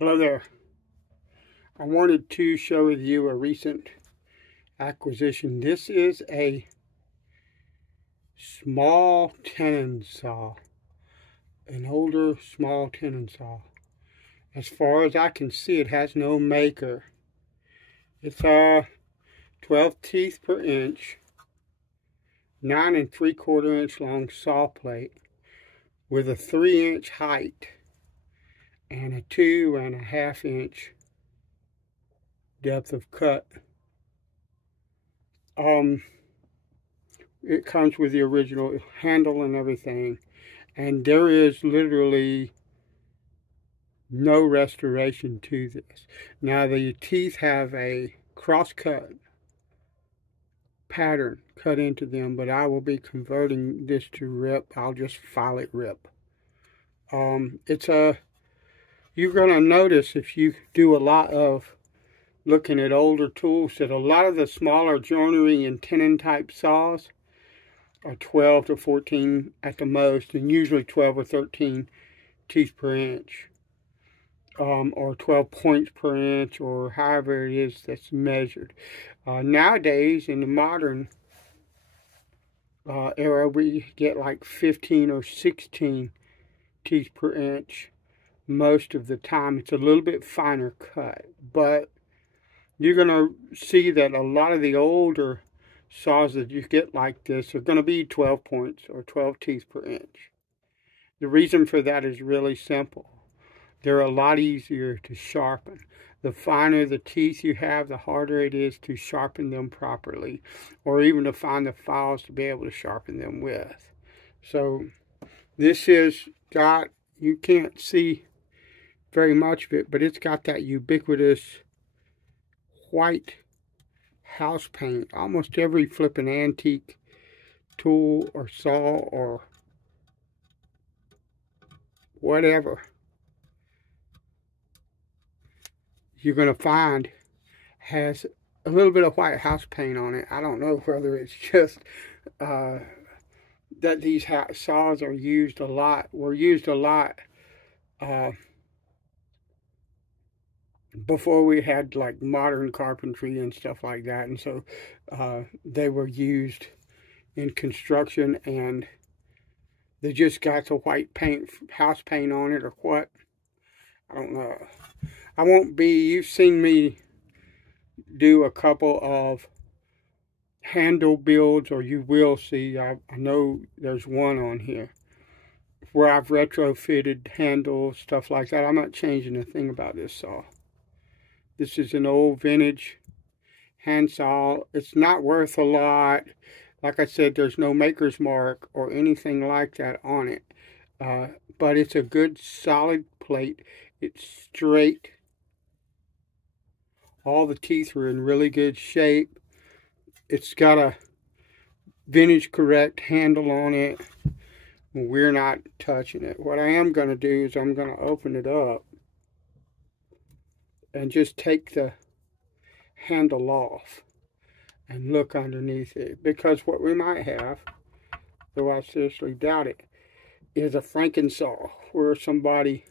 Hello there. I wanted to show with you a recent acquisition. This is a small tenon saw, an older small tenon saw. As far as I can see, it has no maker. It's a 12 teeth per inch, 9 3/4 inch long saw plate with a 3-inch height and a 2.5 inch depth of cut. It comes with the original handle and everything, and there is literally no restoration to this. Now the teeth have a cross-cut pattern cut into them, but I will be converting this to rip. I'll just file it rip. You're gonna notice if you do a lot of looking at older tools that a lot of the smaller joinery and tenon type saws are 12 to 14 at the most, and usually 12 or 13 teeth per inch, or 12 points per inch, or however it is that's measured. Nowadays, in the modern era, we get like 15 or 16 teeth per inch most of the time. It's a little bit finer cut, but you're going to see that a lot of the older saws that you get like this are going to be 12 points or 12 teeth per inch. The reason for that is really simple. They're a lot easier to sharpen. The finer the teeth you have, the harder it is to sharpen them properly, or even to find the files to be able to sharpen them with. So this has got, you can't see very much of it, but it's got that ubiquitous white house paint. Almost every flipping antique tool or saw or whatever you're going to find has a little bit of white house paint on it. I don't know whether it's just that these saws are used a lot, were used a lot before we had like modern carpentry and stuff like that, and so they were used in construction, and they just got the white paint, house paint on it, or what, I don't know. I won't be, you've seen me do a couple of handle builds, or you will see, I know there's one on here where I've retrofitted handles, stuff like that. I'm not changing a thing about this saw. This is an old vintage hand saw. It's not worth a lot. Like I said, there's no maker's mark or anything like that on it. But it's a good solid plate. It's straight. All the teeth are in really good shape. It's got a vintage correct handle on it. We're not touching it. What I am going to do is I'm going to open it up and just take the handle off and look underneath it, because what we might have, though I seriously doubt it, is a Frankensaw where somebody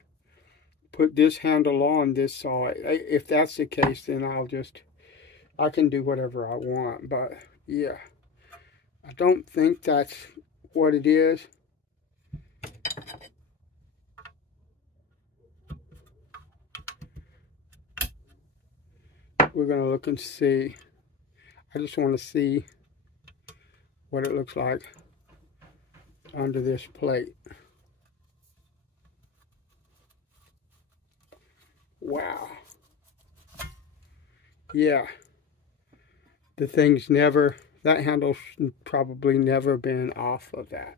put this handle on this saw. If that's the case, then I can do whatever I want. But yeah, I don't think that's what it is. We're going to look and see. I just want to see what it looks like under this plate. Wow. Yeah. The thing's never, that handle's probably never been off of that.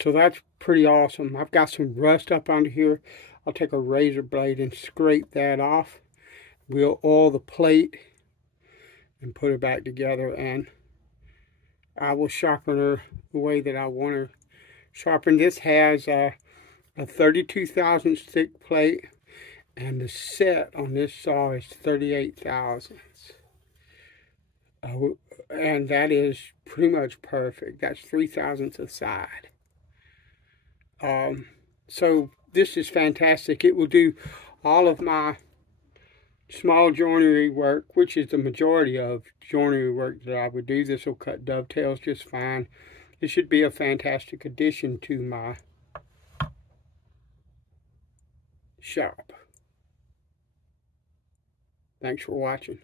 So that's pretty awesome. I've got some rust up under here. I'll take a razor blade and scrape that off. We'll oil the plate and put it back together, and I will sharpen her the way that I want her sharpened. This has a 32 thousandths thick plate, and the set on this saw is 38 thousandths. And that is pretty much perfect. That's 3 thousandths a side. So this is fantastic. It will do all of my small joinery work, which is the majority of joinery work that I would do. This will cut dovetails just fine. It should be a fantastic addition to my shop. Thanks for watching.